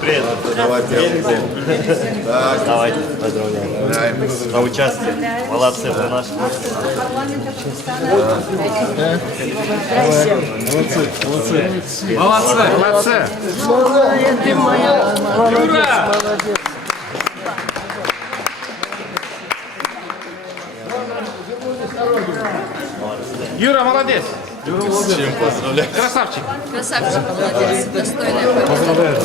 Привет. Давайте. Давайте, поздравляем. За участие. Молодцы, вы наши. Молодцы. Ты моя. Ура! Юра, молодец. Чем поздравляю. Красавчик. Красавчик, молодец, достойная победа.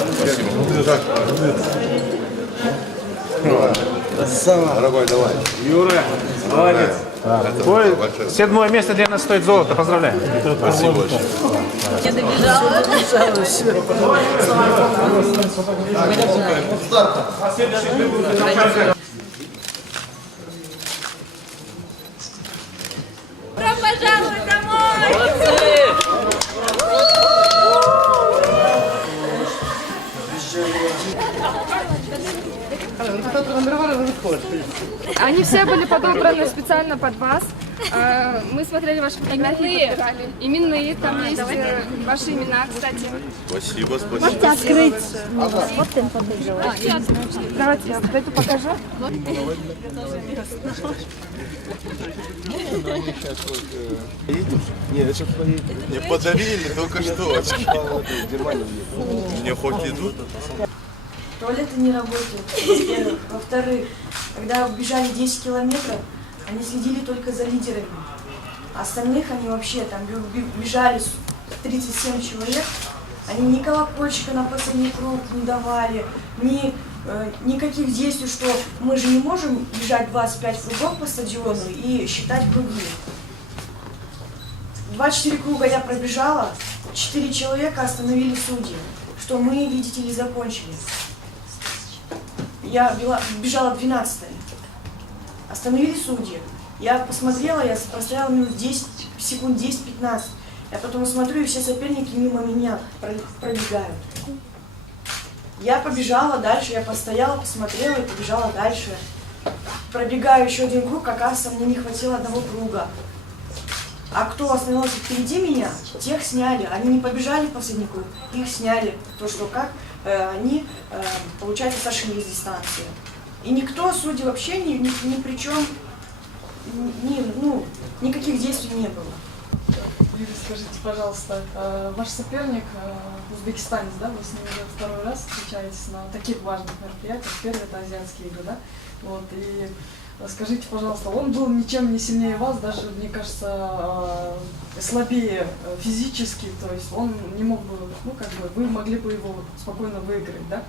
Дорогой, давай. Юра, молодец. Твой 7-е место для нас стоит золото. Поздравляю. Спасибо большое. Не добежала. Добро пожаловать домой! Они все были подобраны специально под вас. Мы смотрели ваши фотографии, подбирали. Именные, там есть ваши имена, кстати. Спасибо, спасибо. Можете открыть? Вот ты фотографируешь. Давайте я вот эту покажу. Мне подарили только что очки. Мне хоть идут. Туалеты не работают, во-первых. Во-вторых, когда убежали 10 километров, они следили только за лидерами. Остальных они вообще там бежали 37 человек, они ни колокольчика на последний круг не давали, никаких действий, что мы же не можем бежать 25 кругов по стадиону и считать круги. 24 круга я пробежала, 4 человека остановили судьи, что мы, видите ли, закончили. Я бежала 12-я. Остановили судьи. Я посмотрела, я простояла минут 10, секунд 10-15. Я потом смотрю, и все соперники мимо меня пробегают. Я побежала дальше, я постояла, посмотрела и побежала дальше. Пробегаю еще один круг, оказывается, мне не хватило одного круга. А кто остановился впереди меня, тех сняли. Они не побежали в последний круг, их сняли. То, что как они, получается, сошли с дистанции. И никто, судьи, вообще ни при чем, никаких действий не было. Юрий, скажите, пожалуйста, ваш соперник узбекистанец, да, вы с ним уже второй раз встречаетесь на таких важных мероприятиях, первый это азиатские игры, да, вот, и скажите, пожалуйста, он был ничем не сильнее вас, даже, мне кажется, слабее физически, то есть он не мог бы, вы могли бы его спокойно выиграть, да?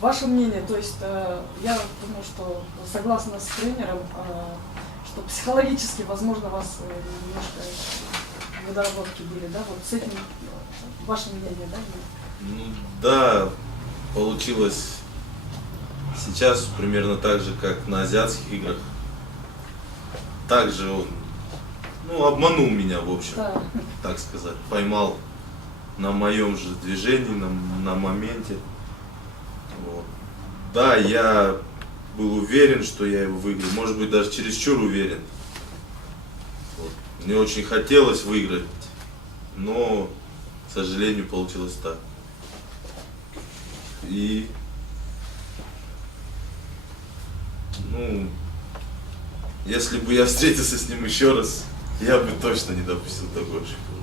Ваше мнение, то есть я думаю, что согласна с тренером, что психологически, возможно, у вас немножко недоработки были, да? Вот с этим ваше мнение, да? Да, получилось сейчас примерно так же, как на азиатских играх. Также он, обманул меня, в общем, Да. так сказать. Поймал на моем же движении, на моменте. Вот. Да, я был уверен, что я его выиграю. Может быть, даже чересчур уверен. Вот. Мне очень хотелось выиграть, но, к сожалению, получилось так. И, если бы я встретился с ним еще раз, я бы точно не допустил такой ошибки.